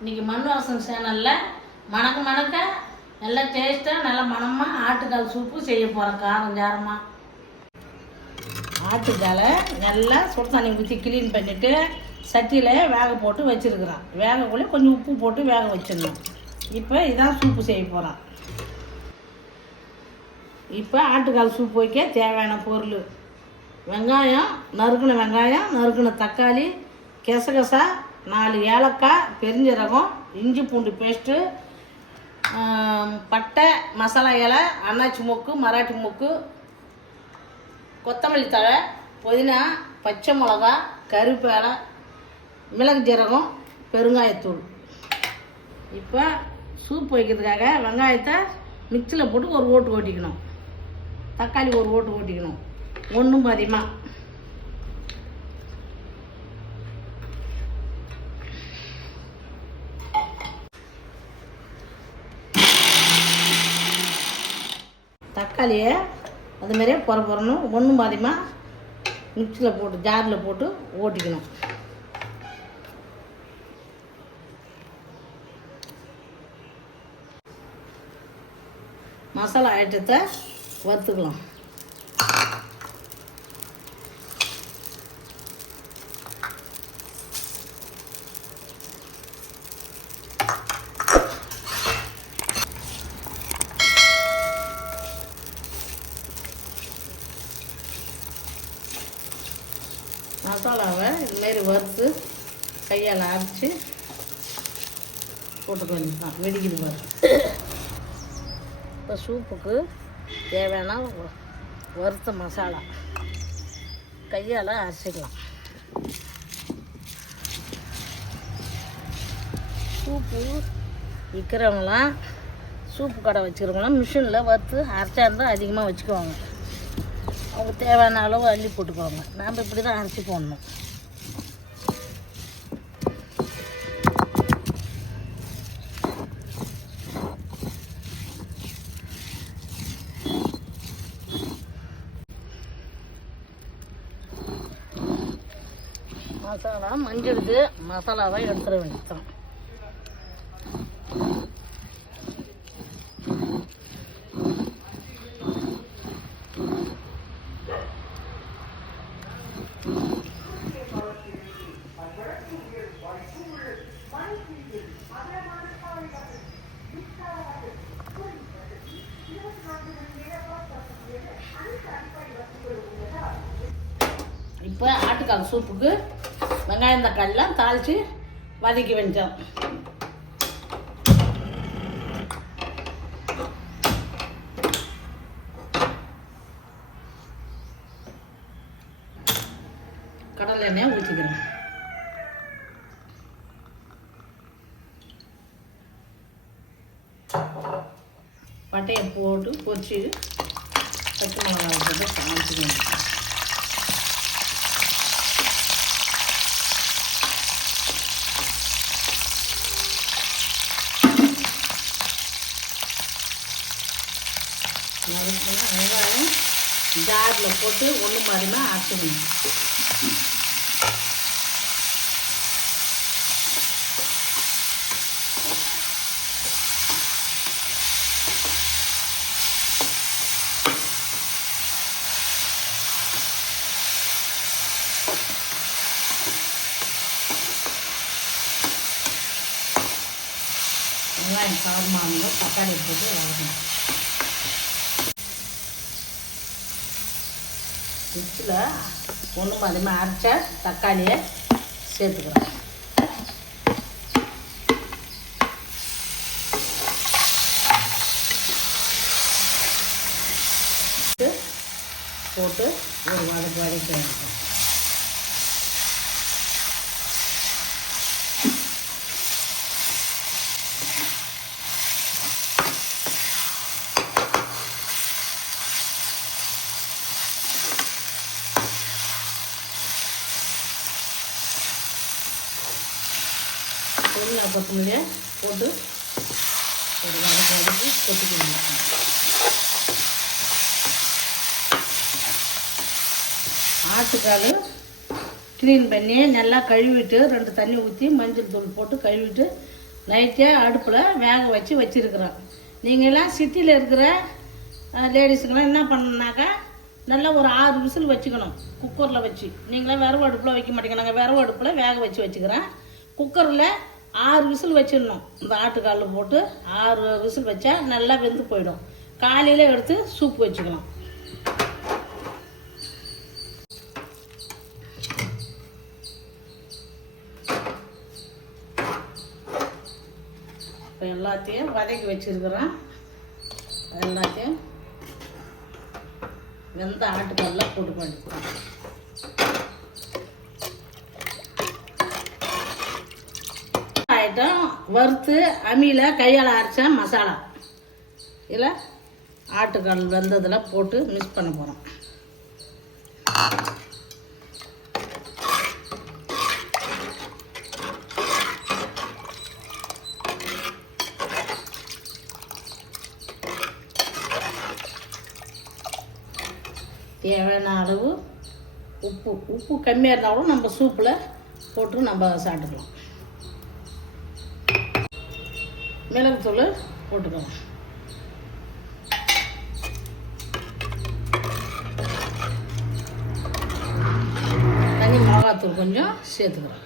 இன்றைக்கி மண் வாசம் சேனலில் மணக்க நல்லா டேஸ்ட்டாக நல்லா மணமாக ஆட்டுக்கால் சூப்பு செய்ய போகிறேன். காரமாக ஆட்டுக்காலை நல்லா சுடு தண்ணி ஊற்றி க்ளீன் பண்ணிவிட்டு சட்டியில் வேக போட்டு வச்சுருக்குறேன். வேகக்குள்ளே கொஞ்சம் உப்பு போட்டு வேக வச்சிடணும். இப்போ இதான் சூப்பு செய்ய போகிறேன். இப்போ ஆட்டுக்கால் சூப்பு வைக்க தேவையான பொருள்: வெங்காயம், நறுக்கின தக்காளி, கெசகசா, 4 ஏலக்காய், பெருஞ்சீரகம், இஞ்சி பூண்டு பேஸ்ட்டு, பட்டை, மசாலா இலை, அன்னாச்சி மூக்கு, மராட்டி மூக்கு, கொத்தமல்லி தழை, புதினா, பச்சை மிளகா, கருவேப்பிலை, மிளகு ஜீரகம், பெருங்காயத்தூள். இப்போ சூப் வைக்கிறதுக்காக வெங்காயத்தை மிக்சியில் போட்டு ஒரு ஓட்டு ஓட்டிக்கணும். தக்காளி ஒரு ஓட்டு ஓட்டிக்கணும். ஒன்றும் பாதியமாக தக்காளியை அதுமாரியே பொறணும். ஒன்றும் பாதியமாக மிக்சியில் போட்டு ஜாரில் போட்டு ஓட்டிக்கணும். மசாலா ஐட்டத்தை வறுத்துக்கலாம். மசாலாவை இதுமாரி வறுத்து கையால் அரைச்சி போட்டுக்க வேண்டியதுதான். வெடிக்குது பாரு. இப்போ சூப்புக்கு தேவையான வறுத்த மசாலா கையால் அரைச்சிக்கலாம். சூப்பு விற்கிறவங்களாம், சூப்பு கடை வச்சுக்கிறவங்களாம் மிஷினில் வறுத்து அரைச்சா இருந்தால் அதிகமாக வச்சுக்குவாங்க. அவங்க தேவையான அளவு அள்ளி போட்டுக்குவாங்க. நாம் இப்படி தான் அரைச்சி போடணும். மசாலா மஞ்சளுக்கு மசாலாவை எடுத்துட வேண்டியதான். இப்போ ஆட்டுக்கால் சூப்புக்கு வெங்காயம் தக்காளிலாம் தாளித்து வதக்கி வச்சோம். கடலை எண்ணெய் ஊற்றிக்கிறேன். பட்டையை போட்டு பொரிச்சு பச்சை மிளகாய் போட்டு தாளிச்சுக்கணும். வெங்காயம் ஜாரில் போட்டு ஒன்று பாதிமாக அரைச்சிக்கணும். வெங்காயம் சாதமாக தக்காளி போட்டு வளர்க்கணும். மிக்சியில் ஒன்று பாதியமாக அரைச்ச தக்காளியை சேர்த்துக்கிறோம். போட்டு ஒரு வதக்கி எடுக்கணும். புதினா கொத்தமல்லியை போட்டு ஒரு வதக்கி கொத்திக்கணும். ஆட்டுக்கால் க்ளீன் பண்ணி நல்லா கழுவிட்டு 2 தண்ணி ஊற்றி மஞ்சள் தூள் போட்டு கழுவிட்டு நைட்டே அடுப்பில் வேக வச்சு வச்சுருக்குறோம். நீங்களாம் சிட்டியில் இருக்கிற லேடிஸுக்கெல்லாம் என்ன பண்ணணுன்னாக்கா நல்லா ஒரு 6 விசில் வச்சுக்கணும் குக்கரில் வச்சு. நீங்களாம் விரவு அடுப்பில் வைக்க மாட்டீங்க, நாங்கள் விரவு அடுப்பில் வேக வச்சு வச்சுக்கிறேன். குக்கரில் 6 விசில் வச்சிடணும். இந்த ஆட்டுக்காலில் போட்டு 6 விசில் வச்சா நல்லா வெந்து போயிடும். காலையில் எடுத்து சூப் வச்சுக்கலாம். இப்போ எல்லாத்தையும் வதக்கி வச்சுருக்கிறேன். எல்லாத்தையும் வெந்த ஆட்டுக்காலில் போட்டு பண்ணிக்கலாம். ஐட்டம் வறுத்து அம்மியில் கையால் அரைச்ச மசாலா இதில் ஆட்டுக்கால் வெந்ததில் போட்டு மிக்ஸ் பண்ண போகிறோம். தேவையான அளவு உப்பு கம்மியாக இருந்தாலும் நம்ம சூப்பில் போட்டு நம்ம சாப்பிட்டுக்கலாம். மிளகுத்தூள் போட்டுக்கலாம். தனி மிளகாத்தூள் கொஞ்சம் சேர்த்துக்கிறோம்.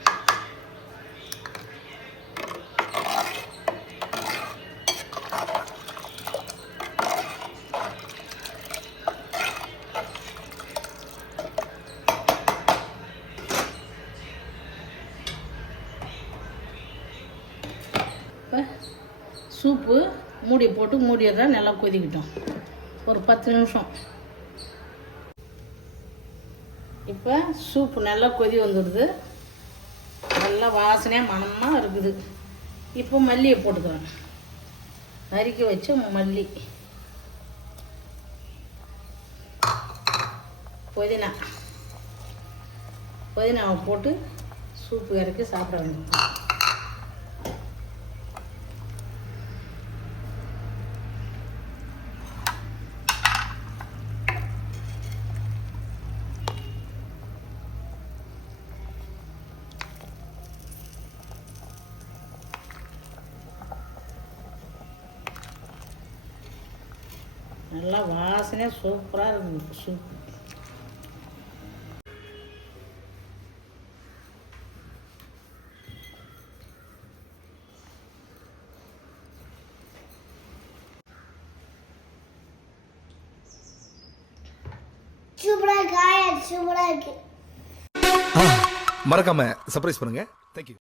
சூப்பு மூடி போட்டு மூடிடுறேன். நல்லா கொதிக்கிட்டோம் ஒரு 10 நிமிஷம். இப்போ சூப்பு நல்லா கொதி வந்துடுது. நல்லா வாசனையாக மணமாக இருக்குது. இப்போ மல்லியை போட்டுக்கிறேன். நறுக்கி வச்ச மல்லி, புதினாவை போட்டு சூப்பு இறக்கி சாப்பிட வேண்டியது. நல்லா வாசனையாக சூப்பராக இருக்குது சூப். மறக்காம சர்ப்ரைஸ் பண்ணுங்க. தேங்க்யூ.